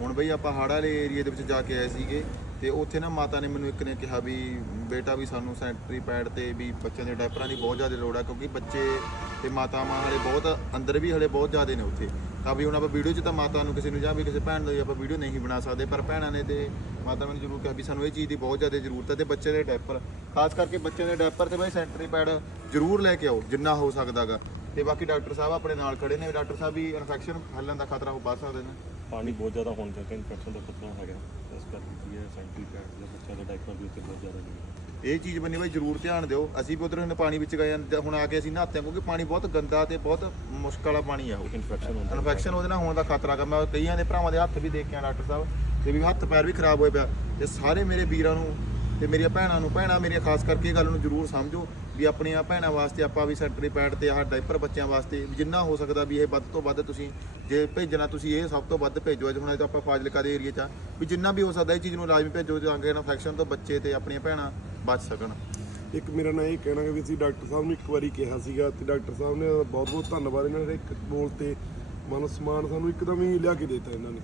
ਹੁਣ ਬਈ ਆਪਾਂ ਹਾੜਾ ਵਾਲੇ ਏਰੀਆ ਦੇ ਵਿੱਚ ਜਾ ਕੇ ਆਏ ਸੀਗੇ ਤੇ ਉੱਥੇ ਨਾ ਮਾਤਾ ਨੇ ਮੈਨੂੰ ਇੱਕ ਨੇ ਕਿਹਾ ਵੀ ਬੇਟਾ ਵੀ ਸਾਨੂੰ ਸੈਨਟਰੀ ਪੈਡ ਤੇ ਵੀ ਬੱਚਿਆਂ ਦੇ ਡਾਇਪਰਾਂ ਦੀ ਬਹੁਤ ਜ਼ਿਆਦਾ ਲੋੜ ਆ, ਕਿਉਂਕਿ ਬੱਚੇ ਤੇ ਮਾਤਾਵਾਂ ਹਲੇ ਬਹੁਤ, ਅੰਦਰ ਵੀ ਹਲੇ ਬਹੁਤ ਜ਼ਿਆਦੇ ਨੇ ਉੱਥੇ। ਤਾਂ ਵੀ ਹੁਣ ਆਪਾਂ ਵੀਡੀਓ 'ਚ ਤਾਂ ਮਾਤਾ ਨੂੰ ਕਿਸੇ ਨੂੰ ਜਾਂ ਵੀ ਕਿਸੇ ਭੈਣ ਦੀ ਆਪਾਂ ਵੀਡੀਓ ਨਹੀਂ ਬਣਾ ਸਕਦੇ, ਪਰ ਭੈਣਾਂ ਨੇ ਤੇ ਮਾਤਾ ਮੈਨੂੰ ਜ਼ਰੂਰ ਕਿਹਾ ਵੀ ਸਾਨੂੰ ਇਹ ਚੀਜ਼ ਦੀ ਬਹੁਤ ਜ਼ਿਆਦਾ ਜ਼ਰੂਰਤ ਹੈ ਤੇ ਬੱਚੇ ਦੇ ਡਾਇਪਰ, ਖਾਸ ਕਰਕੇ ਬੱਚੇ ਦੇ ਡਾਇਪਰ ਤੇ ਬਈ ਸੈਨਟਰੀ ਪੈਡ ਜ਼ਰੂਰ ਲੈ ਕੇ ਆਓ, ਜਿੰਨਾ ਹੋ ਸਕਦਾਗਾ। ਤੇ ਬਾਕੀ ਡਾਕਟਰ ਸਾਹਿਬ ਆਪਣੇ ਨਾਲ ਖੜੇ ਨੇ, ਡਾਕਟਰ ਸਾਹਿਬ ਵੀ ਇਨਫੈਕਸ਼ਨ ਫੈਲਣ ਦਾ ਖਤਰਾ ਹੋ ਵੱਧ ਸਕਦੇ ਨੇ। ਪਾਣੀ ਬਹੁਤ ਜ਼ਿਆਦਾ ਹੋਣ ਕਰਕੇ ਇਨਫੈਕਸ਼ਨ ਦਾ ਖਤਰਾ ਹੈਗਾ। ਇਸ ਕਰਕੇ ਕੀ ਹੈ ਸੈਂਟਰੀ ਪੈਡ ਜਾਂ ਬੱਚਿਆਂ ਦੇ ਡਾਈਪਰ ਵੀ ਉੱਤੇ ਬਹੁਤ ਜ਼ਿਆਦਾ ਨਹੀਂ ਇਹ ਚੀਜ਼ ਬੰਨੀ ਬਾਈ ਜ਼ਰੂਰ ਧਿਆਨ ਦਿਓ। ਅਸੀਂ ਵੀ ਉਧਰ ਹੁਣ ਪਾਣੀ ਵਿੱਚ ਗਏ ਹਾਂ, ਹੁਣ ਆ ਕੇ ਅਸੀਂ ਨਹਾਤੇ ਹਾਂ ਕਿਉਂਕਿ ਪਾਣੀ ਬਹੁਤ ਗੰਦਾ ਤੇ ਬਹੁਤ ਮੁਸ਼ਕਲ ਵਾਲਾ ਪਾਣੀ ਆ ਉਹ। ਇਨਫੈਕਸ਼ਨ ਹੁੰਦਾ ਇਨਫੈਕਸ਼ਨ ਉਹਦੇ ਨਾਲ ਹੋਣ ਦਾ ਖਤਰਾ ਗਾ ਮੈਂ ਕਈਆਂ ਦੇ ਭਰਾਵਾਂ ਦੇ ਹੱਥ ਵੀ ਦੇਖ ਕੇ ਆ ਡਾਕਟਰ ਸਾਹਿਬ ਤੇ ਵੀ ਹੱਥ ਪੈਰ ਵੀ ਖਰਾਬ ਹੋਏ ਪਿਆ। ਤੇ ਸਾਰੇ ਮੇਰੇ ਵੀਰਾਂ ਨੂੰ ਤੇ ਮੇਰੀਆਂ ਭੈਣਾਂ ਨੂੰ, ਭੈਣਾਂ ਮੇਰੀਆਂ ਖਾਸ ਕਰਕੇ ਇਹ ਗੱਲ ਨੂੰ ਜ਼ਰੂਰ ਸਮਝੋ ਵੀ ਆਪਣੀਆਂ ਭੈਣਾਂ ਵਾਸਤੇ ਆਪਾਂ ਵੀ ਸੈਂਟਰੀ ਪੈਡ ਤੇ ਆਹ ਡਾਈਪਰ ਬੱਚਿਆਂ ਵਾਸਤੇ ਵੀ ਜਿੰਨਾ ਹੋ ਸਕਦਾ ਵੀ ਇਹ ਵੱਧ ਤੋਂ ਵੱਧ ਤੁਸੀਂ ਜੇ ਭੇਜਣਾ, ਤੁਸੀਂ ਇਹ ਸਭ ਤੋਂ ਵੱਧ ਭੇਜੋ। ਅੱਜ ਹੁਣ ਅੱਜ ਆਪਾਂ ਫਾਜ਼ਿਲਕਾ ਦੇ ਏਰੀਆ 'ਚ ਆ, ਵੀ ਜਿੰਨਾ ਵੀ ਹੋ ਸਕਦਾ ਇਹ ਚੀਜ਼ ਨੂੰ ਲਾਜ਼ਮੀ ਭੇਜੋ ਜਾਂ ਕਿ ਇਨਫੈਕਸ਼ਨ ਤੋਂ ਬੱਚੇ ਤੇ ਆਪਣੀਆਂ ਭੈਣਾਂ ਬਚ ਸਕਣ। ਇੱਕ ਮੇਰਾ ਨਾ ਇਹ ਕਹਿਣਾ ਕਿ ਵੀ ਅਸੀਂ ਡਾਕਟਰ ਸਾਹਿਬ ਨੂੰ ਇੱਕ ਵਾਰੀ ਕਿਹਾ ਸੀਗਾ ਤੇ ਡਾਕਟਰ ਸਾਹਿਬ ਨੇ ਬਹੁਤ ਬਹੁਤ ਧੰਨਵਾਦ ਇਹਨਾਂ ਦੇ ਇੱਕ ਬੋਲ ਤੇ ਮਨ ਸਮਾਨ ਸਾਨੂੰ ਇੱਕਦਮ ਹੀ ਲਿਆ ਕੇ ਦਿੱਤਾ ਇਹਨਾਂ ਨੇ।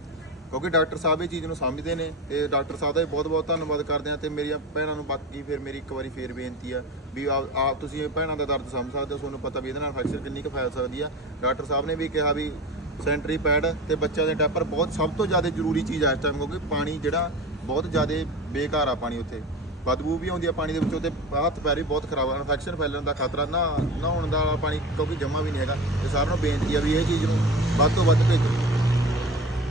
ਕਿਉਂਕਿ ਡਾਕਟਰ ਸਾਹਿਬ ਇਹ ਚੀਜ਼ ਨੂੰ ਸਮਝਦੇ ਨੇ, ਤੇ ਡਾਕਟਰ ਸਾਹਿਬ ਦਾ ਵੀ ਬਹੁਤ-ਬਹੁਤ ਧੰਨਵਾਦ ਕਰਦੇ ਆ ਤੇ ਮੇਰੀਆਂ ਭੈਣਾਂ ਨੂੰ ਬਾਕੀ ਫਿਰ ਮੇਰੀ ਇੱਕ ਵਾਰੀ ਫੇਰ ਬੇਨਤੀ ਆ ਵੀ ਆਪ ਆਪ ਤੁਸੀਂ ਇਹ ਭੈਣਾਂ ਦਾ ਦਰਦ ਸਮਝ ਸਕਦੇ ਹੋ, ਤੁਹਾਨੂੰ ਪਤਾ ਵੀ ਇਹਦੇ ਨਾਲ ਇਨਫੈਕਸ਼ਨ ਕਿੰਨੀ ਕੁ ਫੈਲ ਸਕਦੀ ਆ। ਡਾਕਟਰ ਸਾਹਿਬ ਨੇ ਵੀ ਕਿਹਾ ਵੀ ਸੈਂਟਰੀ ਪੈਡ ਤੇ ਬੱਚਿਆਂ ਦੇ ਡਾਇਪਰ ਬਹੁਤ ਸਭ ਤੋਂ ਜ਼ਿਆਦਾ ਜ਼ਰੂਰੀ ਚੀਜ਼ ਆ ਇਸ ਟਾਈਮ ਕਿਉਂਕਿ ਪਾਣੀ ਜਿਹੜਾ ਬਹੁਤ ਜ਼ਿਆਦਾ ਬੇਕਾਰ ਆ ਪਾਣੀ ਉੱਥੇ। ਬਦਬੂ ਵੀ ਆਉਂਦੀ ਆ ਪਾਣੀ ਦੇ ਵਿੱਚੋਂ ਤੇ ਹੱਥ ਪੈਰ ਵੀ ਬਹੁਤ ਖਰਾਬ ਆ ਇਨਫੈਕਸ਼ਨ ਫੈਲਣ ਦਾ ਖਤਰਾ ਨਾ ਹੋਣ ਦਾ ਵਾਲਾ ਪਾਣੀ ਕਿਉਂਕਿ ਜਮਾ ਵੀ ਨਹੀਂ ਹੈਗਾ। ਤੇ ਸਾਰਿਆਂ ਨੂੰ ਬੇਨਤੀ ਆ ਵੀ ਇਹ ਚੀਜ਼ ਨੂੰ ਵੱਧ ਤੋਂ ਵੱਧ ਭੇਜੋ।